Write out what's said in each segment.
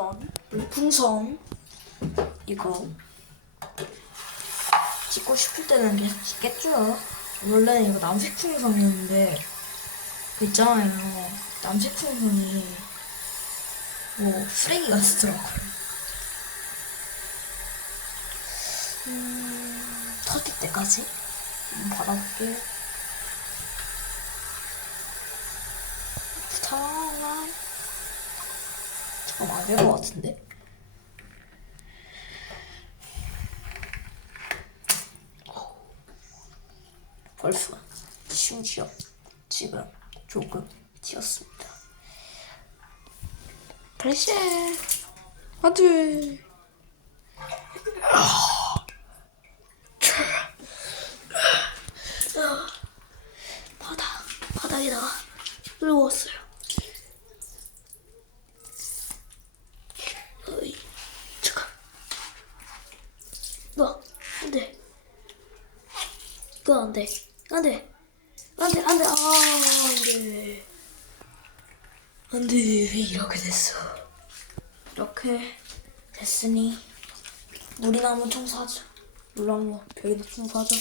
이건 물풍선 이거 찍고 싶을 때는 계속 찍겠죠. 원래는 이거 남색 풍선이었는데 그 있잖아요. 남색 풍선이 뭐 쓰레기 같더라고요. 음, 터질 때까지 받아볼게요. 잠 안될것 같은데? 벌써 심지어 지금 조금 튀었습니다. 프레쉬 아들 바다 바닥에다가 누웠어요. 어이 잠깐 너 안돼 그거 안 돼. 안 돼. 안 돼 안 돼. 아 안 돼. 안 돼. 왜 이렇게 됐어? 이렇게 됐으니 한번 청소하자. 뭐 벽에도 청소하자.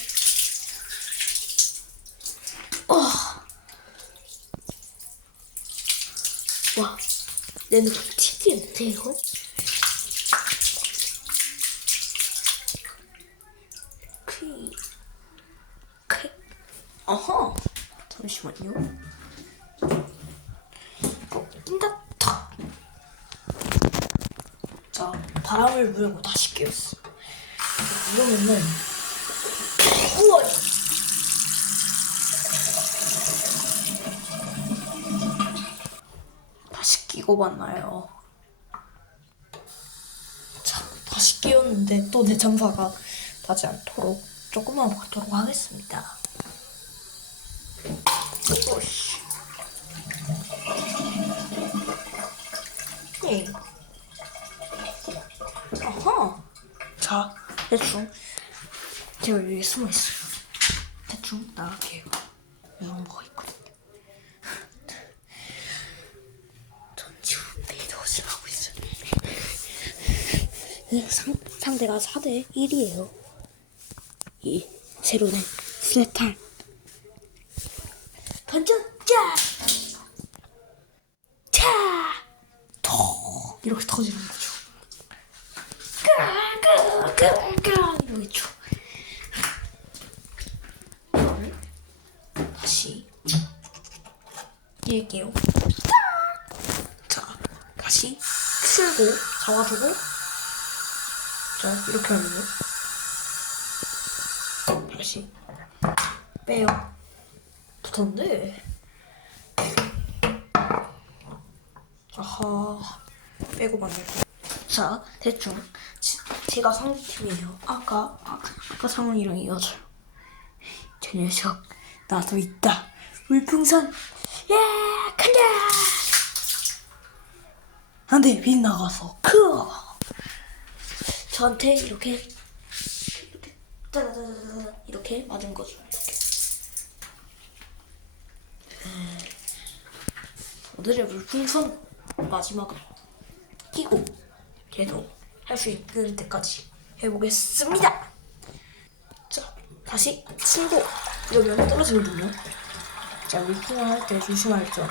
어. 와, 내 눈 튀기는데 이거? 어허, 잠시만요. 어, 낀다, 탁. 자, 바람을 불고 다시 끼웠어. 이러면은, 우와! 다시 끼고 만나요. 자, 다시 끼웠는데 또내 잠바가 닿지 않도록 조금만 받도록 하겠습니다. 오씨. 네. 아하. 자, 대충 제가 여기 숨어 있어요. 대충 나갈게요. 이런 거 있거든요. 전 지금 매도를 하고 있어요. 상, 상대가 4대 1이에요. 이 새로는 스네탈. 던져! 짜! 차! 톡! 이렇게 터지는 거죠. 이러고 있죠. 이거를 다시 낄게요. 자, 다시 풀고 잡아주고 자, 이렇게 하면요. 다시 빼요. 붙었는데 아하 빼고 만들고 자, 대충 지, 제가 상대팀이에요. 아까 아, 아까 상훈이랑 이어져요. 저 녀석 나도 있다. 물풍선 예 간다. 안돼 빗 나가서 크 저한테 이렇게 이렇게 이렇게 맞은 거죠 이렇게 음, 오늘의 물풍선 마지막으로 끼고 계속 할 수 있는 때까지 해보겠습니다. 자 다시 치고 이러면 떨어지거든요. 자 물풍을 할 때 조심할 점